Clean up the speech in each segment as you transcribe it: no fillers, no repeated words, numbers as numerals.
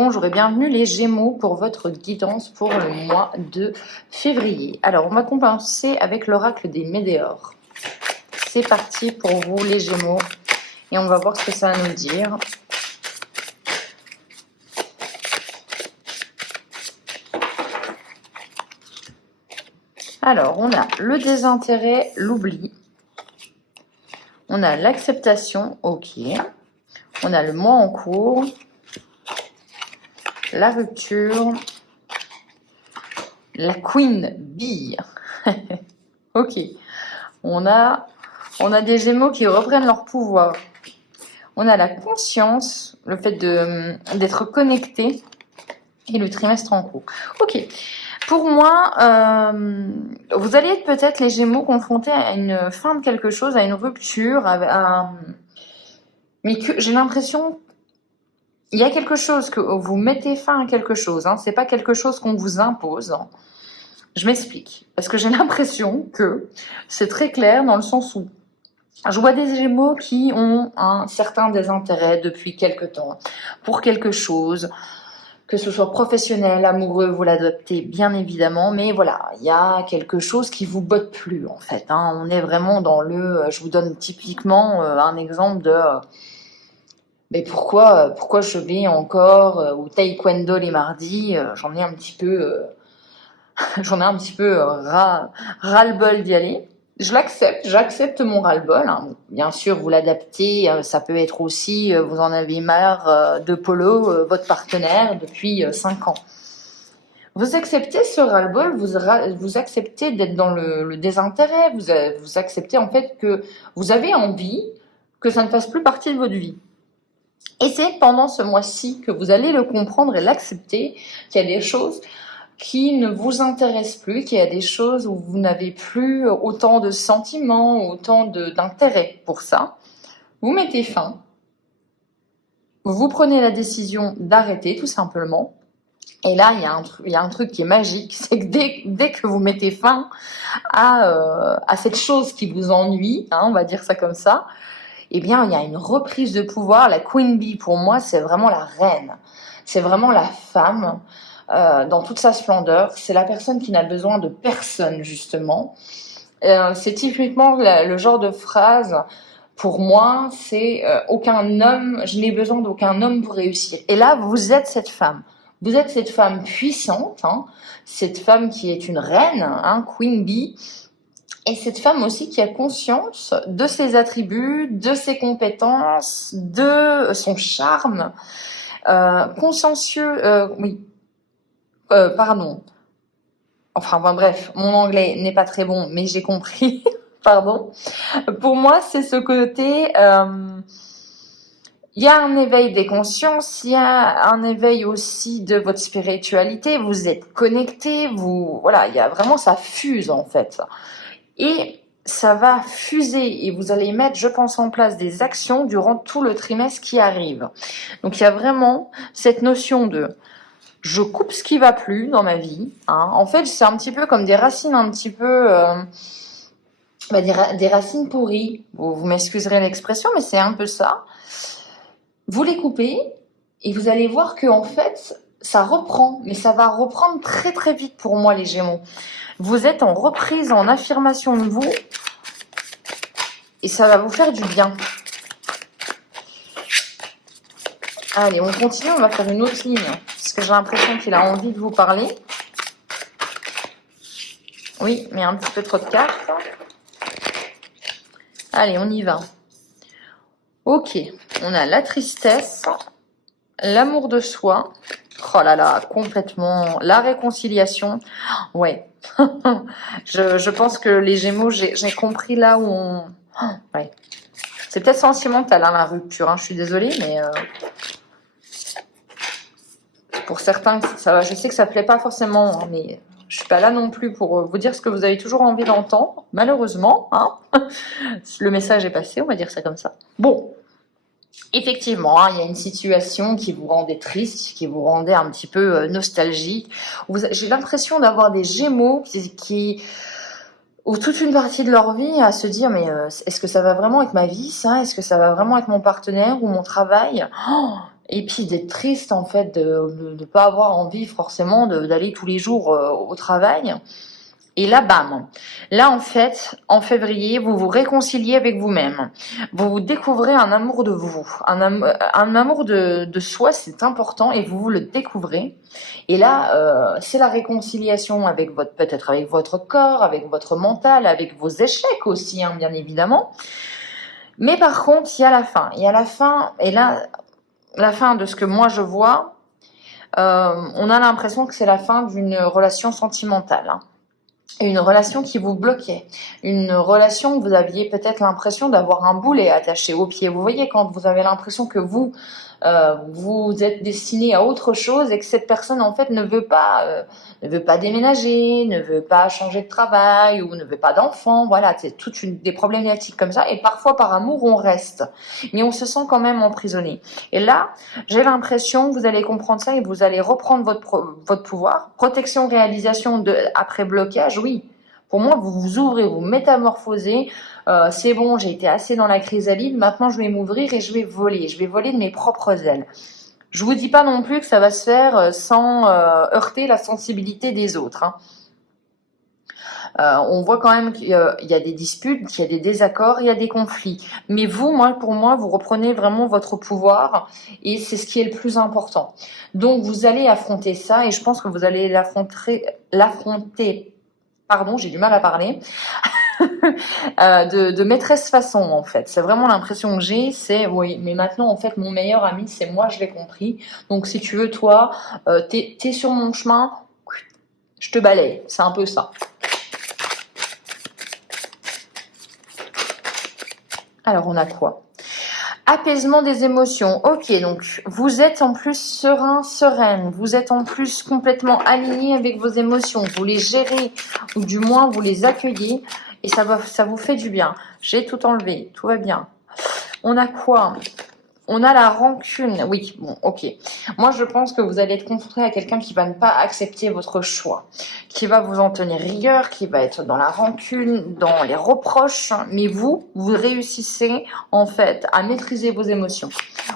Bonjour et bienvenue les Gémeaux pour votre guidance pour le mois de février. Alors, on va commencer avec l'oracle des Médéors. C'est parti pour vous les Gémeaux et on va voir ce que ça va nous dire. Alors, on a le désintérêt, l'oubli. On a l'acceptation, ok. On a le mois en cours. La rupture. La Queen Bee. Ok. On a des Gémeaux qui reprennent leur pouvoir. On a la conscience, le fait d'être connecté et le trimestre en cours. Ok. Pour moi, vous allez être peut-être les Gémeaux confrontés à une fin de quelque chose, à une rupture, mais que j'ai l'impression il y a quelque chose que vous mettez fin à quelque chose. Hein, c'est pas quelque chose qu'on vous impose. Je m'explique. Parce que j'ai l'impression que c'est très clair dans le sens où je vois des Gémeaux qui ont un certain désintérêt depuis quelque temps pour quelque chose, que ce soit professionnel, amoureux, vous l'adoptez bien évidemment, mais voilà, il y a quelque chose qui vous botte plus en fait. Hein. On est vraiment dans je vous donne typiquement un exemple de mais pourquoi je vais encore au taekwondo les mardis, j'en ai un petit peu ras-le-bol d'y aller. J'accepte mon ras-le-bol. Hein. Bien sûr, vous l'adaptez, ça peut être aussi, vous en avez marre de Polo, votre partenaire, depuis 5 ans. Vous acceptez ce ras-le-bol, vous acceptez d'être dans le désintérêt, vous acceptez en fait que vous avez envie que ça ne fasse plus partie de votre vie. Et c'est pendant ce mois-ci que vous allez le comprendre et l'accepter, qu'il y a des choses qui ne vous intéressent plus, qu'il y a des choses où vous n'avez plus autant de sentiments, autant d'intérêt pour ça. Vous mettez fin. Vous prenez la décision d'arrêter, tout simplement. Et là, il y a un truc qui est magique, c'est que dès que vous mettez fin à cette chose qui vous ennuie, hein, on va dire ça comme ça, eh bien, il y a une reprise de pouvoir. La Queen Bee, pour moi, c'est vraiment la reine. C'est vraiment la femme dans toute sa splendeur. C'est la personne qui n'a besoin de personne, justement. C'est typiquement le genre de phrase, pour moi, c'est aucun homme, je n'ai besoin d'aucun homme pour réussir. Et là, vous êtes cette femme. Vous êtes cette femme puissante, hein, cette femme qui est une reine, hein, Queen Bee. Et cette femme aussi qui a conscience de ses attributs, de ses compétences, de son charme, consciencieux, pardon. Enfin, bref, mon anglais n'est pas très bon, mais j'ai compris. Pardon. Pour moi, c'est ce côté. Il y a un éveil des consciences, il y a un éveil aussi de votre spiritualité. Vous êtes connecté, voilà, il y a vraiment ça fuse en fait. Et ça va fuser et vous allez mettre, je pense, en place des actions durant tout le trimestre qui arrive. Donc il y a vraiment cette notion de je coupe ce qui va plus dans ma vie. Hein. En fait, c'est un petit peu comme des racines un petit peu des racines pourries. Vous m'excuserez l'expression, mais c'est un peu ça. Vous les coupez et vous allez voir que en fait, ça reprend, mais ça va reprendre très très vite pour moi les Gémeaux. Vous êtes en reprise, en affirmation de vous et ça va vous faire du bien. Allez, on continue, on va faire une autre ligne parce que j'ai l'impression qu'il a envie de vous parler. Oui, mais un petit peu trop de cartes. Allez, on y va. Ok, on a la tristesse, l'amour de soi. Oh là là, complètement. La réconciliation. Ouais. je pense que les Gémeaux, j'ai compris là où on... Ouais. C'est peut-être sentimental, hein, la rupture. Hein. Je suis désolée, mais... Pour certains, je sais que ça ne plaît pas forcément, hein, mais je ne suis pas là non plus pour vous dire ce que vous avez toujours envie d'entendre, malheureusement. Hein. Le message est passé, on va dire ça comme ça. Bon. Effectivement, hein, il y a une situation qui vous rendait triste, qui vous rendait un petit peu nostalgique. J'ai l'impression d'avoir des Gémeaux ou toute une partie de leur vie à se dire mais est-ce que ça va vraiment être ma vie ça? Est-ce que ça va vraiment être mon partenaire ou mon travail? Et puis d'être triste en fait, de ne pas avoir envie forcément d'aller tous les jours au travail. Et là, bam. Là, en fait, en février, vous vous réconciliez avec vous-même. Vous découvrez un amour de vous. Un amour de soi, c'est important et vous le découvrez. Et là, c'est la réconciliation avec peut-être avec votre corps, avec votre mental, avec vos échecs aussi, hein, bien évidemment. Mais par contre, il y a la fin. Il y a la fin, et là, la fin de ce que moi je vois, on a l'impression que c'est la fin d'une relation sentimentale, hein. Une relation qui vous bloquait, une relation où vous aviez peut-être l'impression d'avoir un boulet attaché au pied. Vous voyez, quand vous avez l'impression que vous êtes destiné à autre chose et que cette personne en fait ne veut pas déménager, ne veut pas changer de travail ou ne veut pas d'enfant. Voilà, c'est des problématiques comme ça. Et parfois par amour on reste, mais on se sent quand même emprisonné. Et là, j'ai l'impression que vous allez comprendre ça et vous allez reprendre votre pouvoir. Protection, réalisation après blocage, oui. Pour moi, vous vous ouvrez, vous métamorphosez. C'est bon, j'ai été assez dans la chrysalide. Maintenant, je vais m'ouvrir et je vais voler. Je vais voler de mes propres ailes. Je vous dis pas non plus que ça va se faire sans heurter la sensibilité des autres, hein. On voit quand même qu'il y a des disputes, qu'il y a des désaccords, il y a des conflits. Mais vous, pour moi, vous reprenez vraiment votre pouvoir et c'est ce qui est le plus important. Donc, vous allez affronter ça et je pense que vous allez l'affronter. Pardon, j'ai du mal à parler. De maîtresse façon en fait. C'est vraiment l'impression que j'ai, c'est oui, mais maintenant en fait mon meilleur ami c'est moi, je l'ai compris. Donc si tu veux toi, t'es sur mon chemin, je te balaye. C'est un peu ça. Alors on a quoi? Apaisement des émotions. Ok, donc vous êtes en plus serein, sereine. Vous êtes en plus complètement aligné avec vos émotions. Vous les gérez ou du moins vous les accueillez et ça vous fait du bien. J'ai tout enlevé, tout va bien. On a quoi? On a la rancune. Oui, bon, ok. Moi, je pense que vous allez être confronté à quelqu'un qui va ne pas accepter votre choix, qui va vous en tenir rigueur, qui va être dans la rancune, dans les reproches. Mais vous réussissez en fait à maîtriser vos émotions.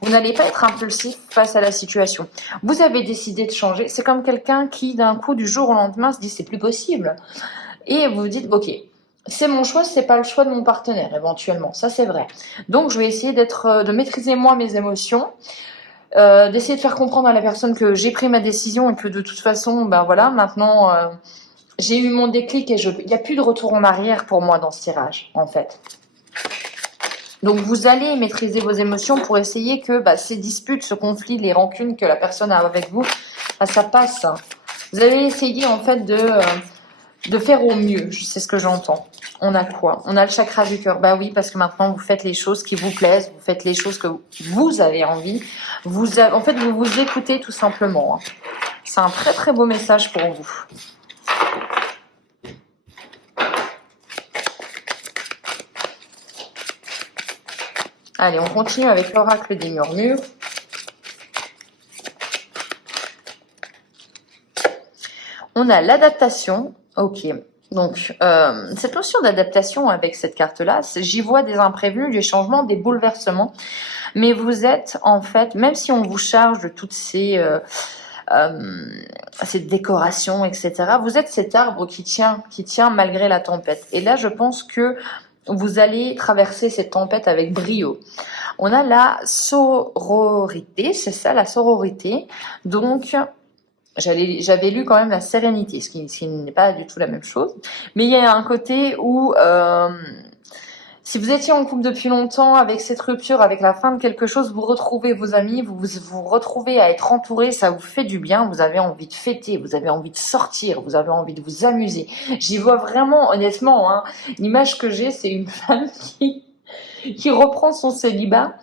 Vous n'allez pas être impulsif face à la situation. Vous avez décidé de changer. C'est comme quelqu'un qui, d'un coup, du jour au lendemain, se dit c'est plus possible. Et vous vous dites, ok, c'est mon choix, c'est pas le choix de mon partenaire, éventuellement. Ça, c'est vrai. Donc, je vais essayer de maîtriser moi mes émotions, d'essayer de faire comprendre à la personne que j'ai pris ma décision et que de toute façon, ben voilà, maintenant, j'ai eu mon déclic et il n'y a plus de retour en arrière pour moi dans ce tirage, en fait. Donc, vous allez maîtriser vos émotions pour essayer que ces disputes, ce conflit, les rancunes que la personne a avec vous, ça passe. Vous allez essayer, en fait, de faire au mieux, c'est ce que j'entends. On a quoi? On a le chakra du cœur. Bah oui, parce que maintenant vous faites les choses qui vous plaisent, vous faites les choses que vous avez envie. En fait, vous vous écoutez tout simplement, hein. C'est un très très beau message pour vous. Allez, on continue avec l'oracle des murmures. On a l'adaptation. Ok. Donc, cette notion d'adaptation avec cette carte-là, j'y vois des imprévus, des changements, des bouleversements. Mais vous êtes, en fait, même si on vous charge de toutes ces décorations, etc., vous êtes cet arbre qui tient malgré la tempête. Et là, je pense que vous allez traverser cette tempête avec brio. On a la sororité, c'est ça, la sororité. Donc, j'avais lu quand même la sérénité, ce qui n'est pas du tout la même chose. Mais il y a un côté où, si vous étiez en couple depuis longtemps, avec cette rupture, avec la fin de quelque chose, vous retrouvez vos amis, vous retrouvez à être entouré, ça vous fait du bien, vous avez envie de fêter, vous avez envie de sortir, vous avez envie de vous amuser. J'y vois vraiment, honnêtement, hein, l'image que j'ai, c'est une femme qui reprend son célibat,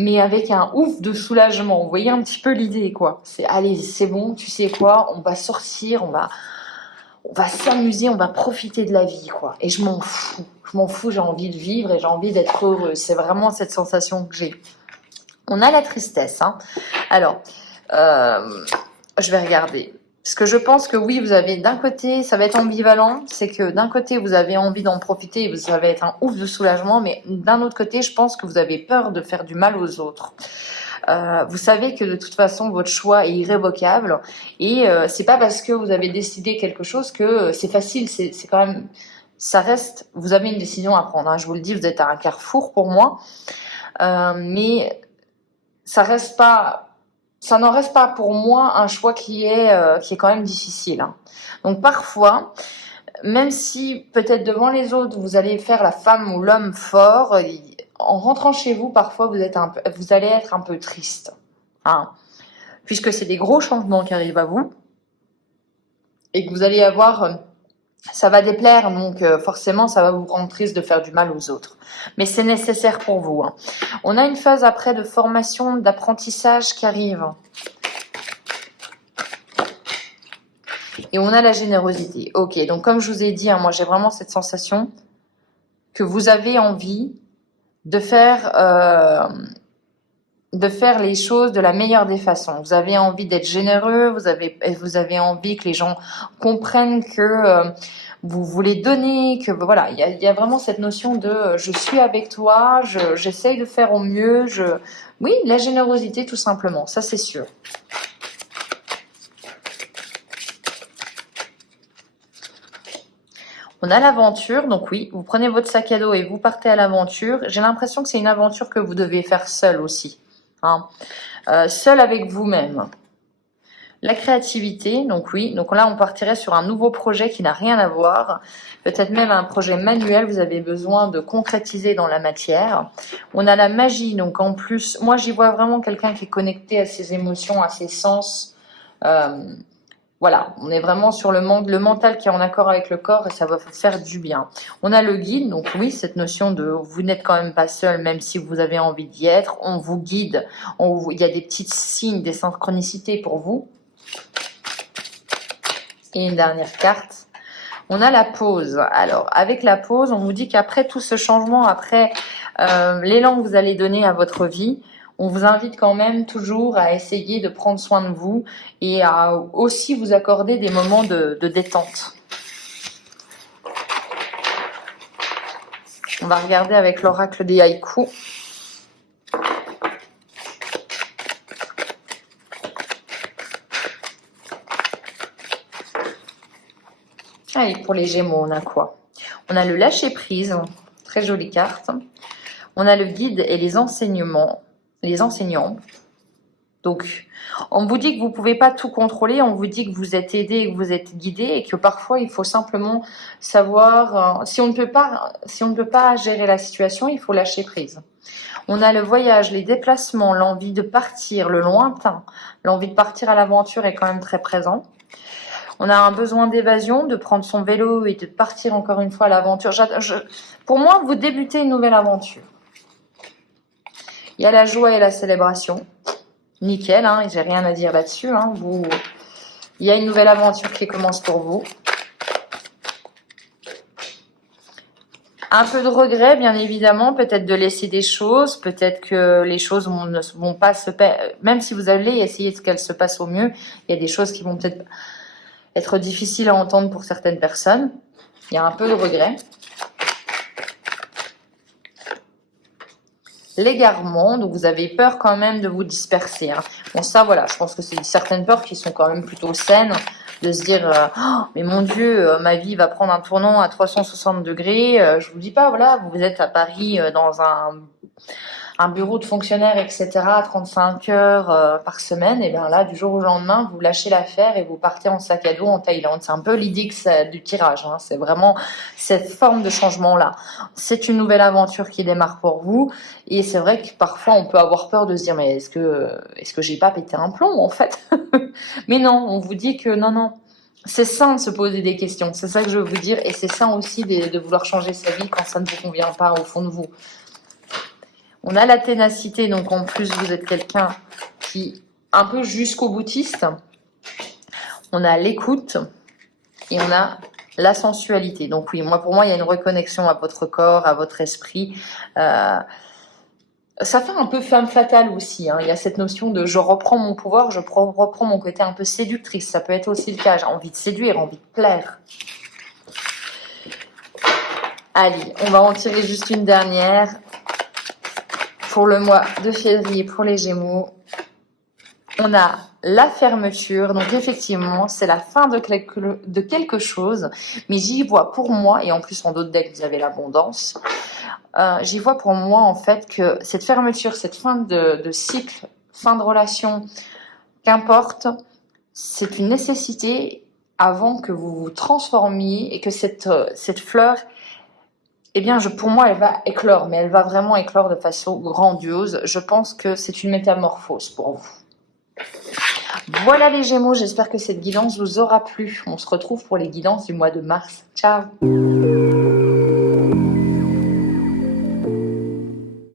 mais avec un ouf de soulagement. Vous voyez un petit peu l'idée, quoi. C'est, allez, c'est bon, tu sais quoi, on va sortir, on va s'amuser, on va profiter de la vie, quoi. Et je m'en fous, j'ai envie de vivre et j'ai envie d'être heureuse. C'est vraiment cette sensation que j'ai. On a la tristesse, hein. Alors, je vais regarder. Parce que je pense que oui, vous avez d'un côté, ça va être ambivalent, c'est que d'un côté, vous avez envie d'en profiter et ça va être un ouf de soulagement, mais d'un autre côté, je pense que vous avez peur de faire du mal aux autres. Vous savez que de toute façon, votre choix est irrévocable. Et c'est pas parce que vous avez décidé quelque chose que c'est facile. C'est quand même... Ça reste... Vous avez une décision à prendre. Hein. Je vous le dis, vous êtes à un carrefour pour moi. Mais ça reste pas... Ça n'en reste pas pour moi un choix qui est quand même difficile. Hein. Donc parfois... Même si peut-être devant les autres, vous allez faire la femme ou l'homme fort, en rentrant chez vous, parfois vous allez être un peu triste. Hein, puisque c'est des gros changements qui arrivent à vous et que vous allez avoir, ça va déplaire, donc forcément ça va vous rendre triste de faire du mal aux autres. Mais c'est nécessaire pour vous. Hein. On a une phase après de formation, d'apprentissage qui arrive. Et on a la générosité. Ok, donc comme je vous ai dit, hein, moi j'ai vraiment cette sensation que vous avez envie de faire les choses de la meilleure des façons. Vous avez envie d'être généreux, vous avez envie que les gens comprennent que vous voulez donner, que voilà, il y a vraiment cette notion de je suis avec toi, j'essaye de faire au mieux. Oui, la générosité tout simplement, ça c'est sûr. On a l'aventure, donc oui, vous prenez votre sac à dos et vous partez à l'aventure. J'ai l'impression que c'est une aventure que vous devez faire seul aussi. Hein. Seul avec vous-même. La créativité, donc oui, donc là on partirait sur un nouveau projet qui n'a rien à voir. Peut-être même un projet manuel, vous avez besoin de concrétiser dans la matière. On a la magie, donc en plus, moi j'y vois vraiment quelqu'un qui est connecté à ses émotions, à ses sens. Voilà, on est vraiment sur le mental qui est en accord avec le corps et ça va vous faire du bien. On a le guide, donc oui, cette notion de vous n'êtes quand même pas seul, même si vous avez envie d'y être. On vous guide, il y a des petits signes, des synchronicités pour vous. Et une dernière carte. On a la pause. Alors, avec la pause, on vous dit qu'après tout ce changement, après l'élan que vous allez donner à votre vie, on vous invite quand même toujours à essayer de prendre soin de vous et à aussi vous accorder des moments de détente. On va regarder avec l'oracle des haïkus. Allez, pour les Gémeaux, on a quoi? On a le lâcher-prise, très jolie carte. On a le guide et les enseignants. Donc, on vous dit que vous ne pouvez pas tout contrôler, on vous dit que vous êtes aidé et que vous êtes guidé et que parfois il faut simplement savoir, si on ne peut pas gérer la situation, il faut lâcher prise. On a le voyage, les déplacements, l'envie de partir, le lointain, l'envie de partir à l'aventure est quand même très présent. On a un besoin d'évasion, de prendre son vélo et de partir encore une fois à l'aventure. Pour moi, vous débutez une nouvelle aventure. Il y a la joie et la célébration. Nickel, hein, j'ai rien à dire là-dessus. Hein, il y a une nouvelle aventure qui commence pour vous. Un peu de regret, bien évidemment, peut-être de laisser des choses, peut-être que les choses ne vont pas se passer. Même si vous allez essayer qu'elles se passent au mieux, il y a des choses qui vont peut-être être difficiles à entendre pour certaines personnes. Il y a un peu de regret. L'égarement, donc vous avez peur quand même de vous disperser. Hein. Bon, ça, voilà, je pense que c'est certaines peurs qui sont quand même plutôt saines, de se dire oh, mais mon Dieu, ma vie va prendre un tournant à 360 degrés. Je vous dis pas, voilà, vous êtes à Paris dans un bureau de fonctionnaire, etc., à 35 heures par semaine, et bien là, du jour au lendemain, vous lâchez l'affaire et vous partez en sac à dos en Thaïlande. C'est un peu l'idée du tirage, hein. C'est vraiment cette forme de changement-là. C'est une nouvelle aventure qui démarre pour vous, et c'est vrai que parfois, on peut avoir peur de se dire, mais est-ce que j'ai pas pété un plomb, en fait? Mais non, on vous dit que non. C'est sain de se poser des questions, c'est ça que je veux vous dire, et c'est sain aussi de vouloir changer sa vie quand ça ne vous convient pas au fond de vous. On a la ténacité, donc en plus vous êtes quelqu'un qui un peu jusqu'au boutiste. On a l'écoute et on a la sensualité. Donc oui, pour moi, il y a une reconnexion à votre corps, à votre esprit. Ça fait un peu femme fatale aussi. Hein. Il y a cette notion de je reprends mon pouvoir, je reprends mon côté un peu séductrice. Ça peut être aussi le cas. J'ai envie de séduire, envie de plaire. Allez, on va en tirer juste une dernière. pour le mois de février, pour les Gémeaux, on a la fermeture. Donc effectivement, c'est la fin de quelque chose. Mais j'y vois pour moi, et en plus en d'autres decks, vous avez l'abondance. J'y vois pour moi en fait que cette fermeture, cette fin de cycle, fin de relation, qu'importe, c'est une nécessité avant que vous vous transformiez et que cette fleur, eh bien, pour moi, elle va éclore, mais elle va vraiment éclore de façon grandiose. Je pense que c'est une métamorphose pour vous. Voilà les Gémeaux, j'espère que cette guidance vous aura plu. On se retrouve pour les guidances du mois de mars. Ciao!